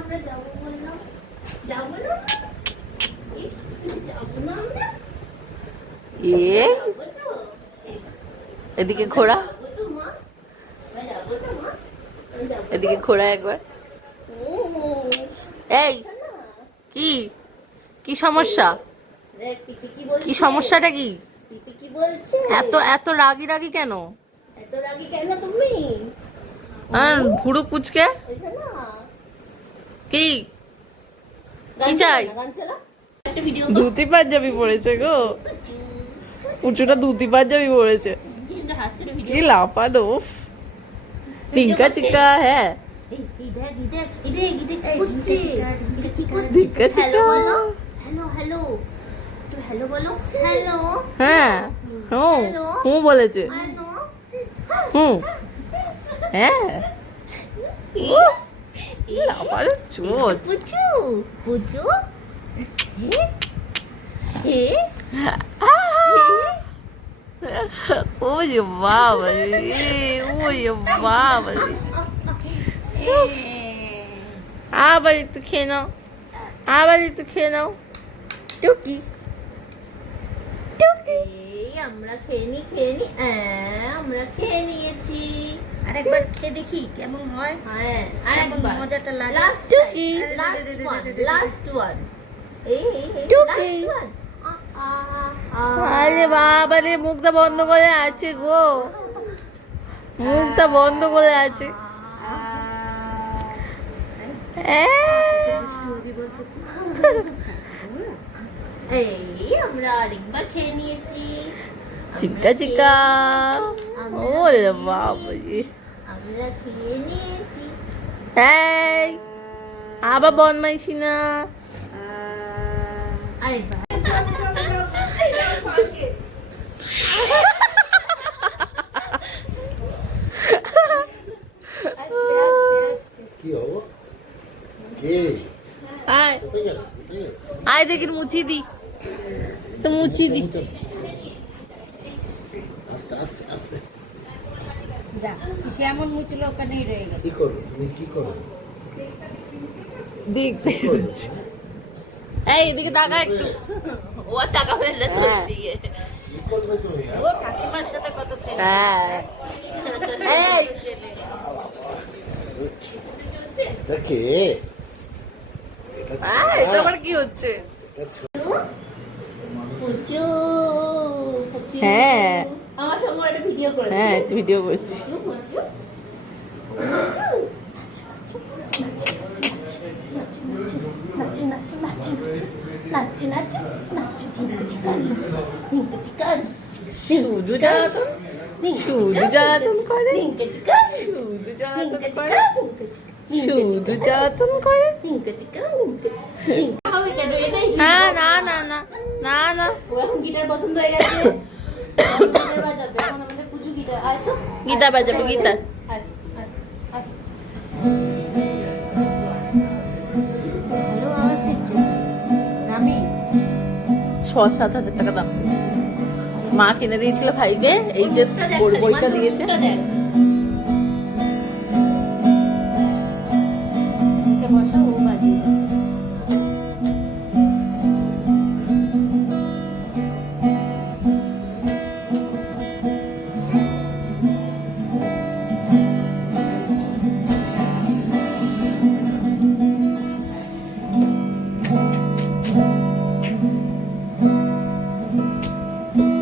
আমরা যাবো বললাম, যাবো না? যাবো না আমরা? যাবো তো? এদিকে ঘোরা, যাবো তো মা? যাবো তো মা? যাবো তো? এদিকে ঘোরা একবার। এই কি কি সমস্যা? দেখ পিপি কি বলছে? কি সমস্যাটা কি? পিপি কি বলছে? এত এত রাগি রাগি কেন? এত রাগি কেন তুমি? ভুরু কুচকে ওইটা না? কি গান কি চালা চাই? না, গান চালা। একটা ভিডিও ধুতি পাঞ্জাবি পরেছে গো, পুচুটা ধুতি পাঞ্জাবি পরেছে। কৃষ্ণটা হাসছে রে কি ভিডিও। লাফানো, টিঙ্কা চিকা। হ্যাঁ এই দেখ, এই দেখ, এই দেখ, এই দেখ কি করছে? এটা কি করছে? টিঙ্কা চিকা। হ্যালো বলো, হ্যালো হ্যালো, একটু হ্যালো বলো, হ্যালো হ্যাঁ হুম হুম বলেছে। হ্যালো। হুম হ্যাঁ লাফানো চোট। পুচু পুচু, হে হে ওই বাবা রে, ওই বাবা রে। আবার একটু খেয়ে নাও, আবার একটু খেয়ে নাও। টুকি টুকি। এই আমরা খেয়ে নি, আমরা খেয়ে নিয়েছি। আরেকবার খেয়ে দেখি কেমন হয়। হ্যাঁ কেমন আরেকবার, মজাটা লাগে। লাস্ট টুকি। লাস্ট ওয়ান এই টুকি। Last one. আরে বাবা রে, মুখটা বন্ধ করে আছে গো, মুখটা বন্ধ করে আছে। এই আমরা আরেকবার খেয়ে নিয়েছি। চিকা চিকা। ওরে বাবা রে, আমরা খেয়ে নিয়েছি। এই আবার বদমাইশি না। আরেকবার কি হবো? কে? আয় কোথায় গেল? কোথায় গেল? আয় দেখি মুছি দি, তো মুছি দি। আস্তে আস্তে আস্তে। যা, সে এমন মুচলো ওখানেই রয়ে গেল। কি করবে? তুমি কি করবে? দেখ এই এদিকে তাকা একটু। ও টাকা ফেলে হ্যাঁ। দিয়ে কি করবে তুমি? ও কাকিমার সাথে কত খেলে। হ্যাঁ এই এটা কে? এটা আবার কি হচ্ছে? পুচু পুচু। হ্যাঁ। আমার সঙ্গে একটা ভিডিও করে হ্যাঁ ভিডিও করছি। পুচু পুচু নাচু নাচু নাচু নাচু নাচু নাচু টিঙ্কা চিকান শুধু জ্বালাতন, শুধু জ্বালাতন করে, টিঙ্কা চিকান শুধু জ্বালাতন টিঙ্কা করে, চিকান শুধু জ্বালাতন করে। টিঙ্কা চিকান হবে কেন এটাই? হ্যাঁ না না না না না, ওর এখন গিটার পছন্দ হয়ে গেছে, গিটার বাজাবে এখন আমাদের পুচু গিটার। আয় তো গীতা বাজাবে গীতা। আয় আয় আয়। ভালো আওয়াজ দিচ্ছে। দামি। 6-7 হাজার টাকা দাম। মা কিনে দিয়েছিল ভাইকে, এই যে পরীক্ষা দিয়েছে। একে বসা ও বাজিয়ে দাও।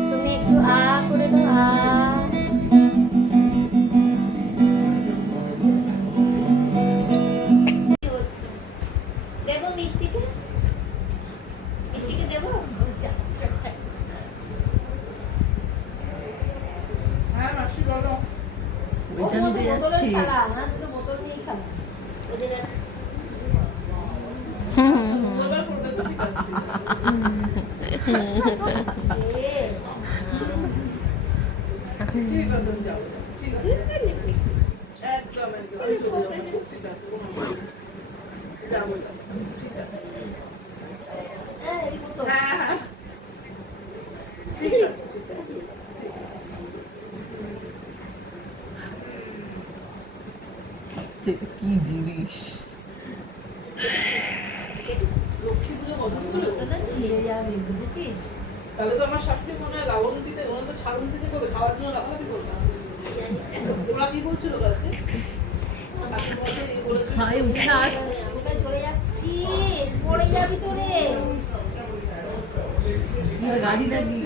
তুমি একটু আ করে দাও, আ। দেবো মিষ্টিকে, মিষ্টিকে দেবো। ওইটা নিতে যাচ্ছি। বোতল নিয়ে খাবো। কি জিনিস লক্ষ্মী পুজো কতদিন হলো? ওটা না ছিঁড়ে যাবে, বুঝেছিস? তাহলে তো আমার শাশুড়ি মনে হয় লাবণীতে ওরা তো ছাড়ুনিতে করে খাওয়ার জন্য লাফালাফি করতাম। ওরা কি বলছিল কালকে? কাকু বলছে, এই বলেছিল, ভাই উঠে আস। কোথায় চলে যাচ্ছিস? পড়ে যাবি তো রে। গাড়ি দাবি।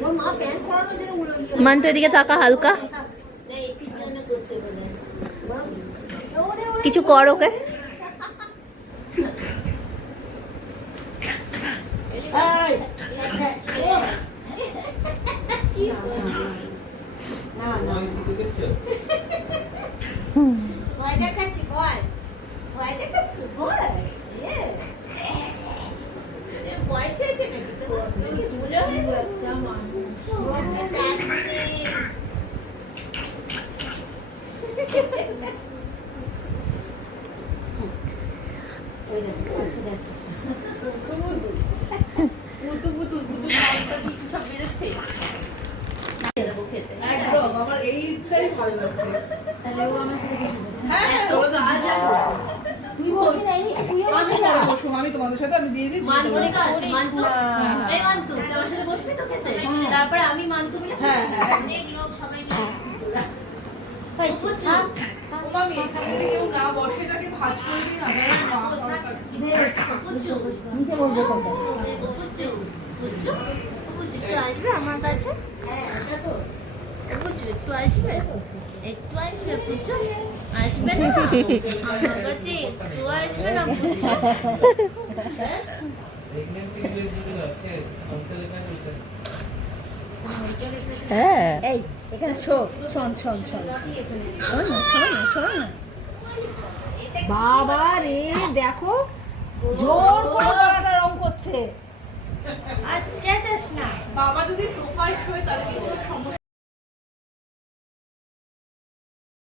তোর মা প্যান্ট পরানোর জন্য উড়ে গিয়ে। মানতো এদিকে তাকা হালকা, না, এসির জন্য করতে বলে। ওরে, ওরে। কিছু কর ওকে। এই, কি বলছিস? না না ভয় দেখাচ্ছি, ভয়। ভয় দেখাচ্ছি, ভয়। ভয় ছেড়েছে নাকি তো? তুমি ভুলে হয়ে যাচ্ছে আমার। একদম আমার এইটাই ভালো লাগছে। তাহলে ও আমার সাথে কিছু বলবে না। হ্যাঁ, ওরা তো আজ আর তুই বলবি না, তুইও আমি বলবি না। পরে বসবো, আমি তোমাদের সাথে আমি দিয়ে দিই। মান্তু রে কাজ, মান্তু। হ্যাঁ। এই মান্তু, তুই আমার সাথে বসবি তো খেতে? তারপরে আমি মান্তু মিলে হ্যাঁ, হ্যাঁ। অনেক লোক সবাই মিলে। এই, বুঝছো? থাম, ও মামি, এখানে যদি কেউ না বসে, এটাকে ভাঁজ করে দিই না, তাহলে মা খাওয়ার খাচ্ছে। বুঝছো? নিচে বসবে কোনটা? বুঝছো? বুঝছো? বুঝছো? একটু আসবে আমার কাছে? বুঝছো? একটু আসবে? একটু আসবে, বুঝছো? আসবে না? আমার কাছে একটু আসবে না, বুঝছো? হ্যাঁ, এই, এখানে শোন শোন শোন শোন শোন না, শোন না, শোন না। বাবা রে, দেখো জোর করে গলাটা রং করছে। আর চেঁচাস না। বাবা যদি সোফায় শোয় তাহলে কি কোনো সমস্যা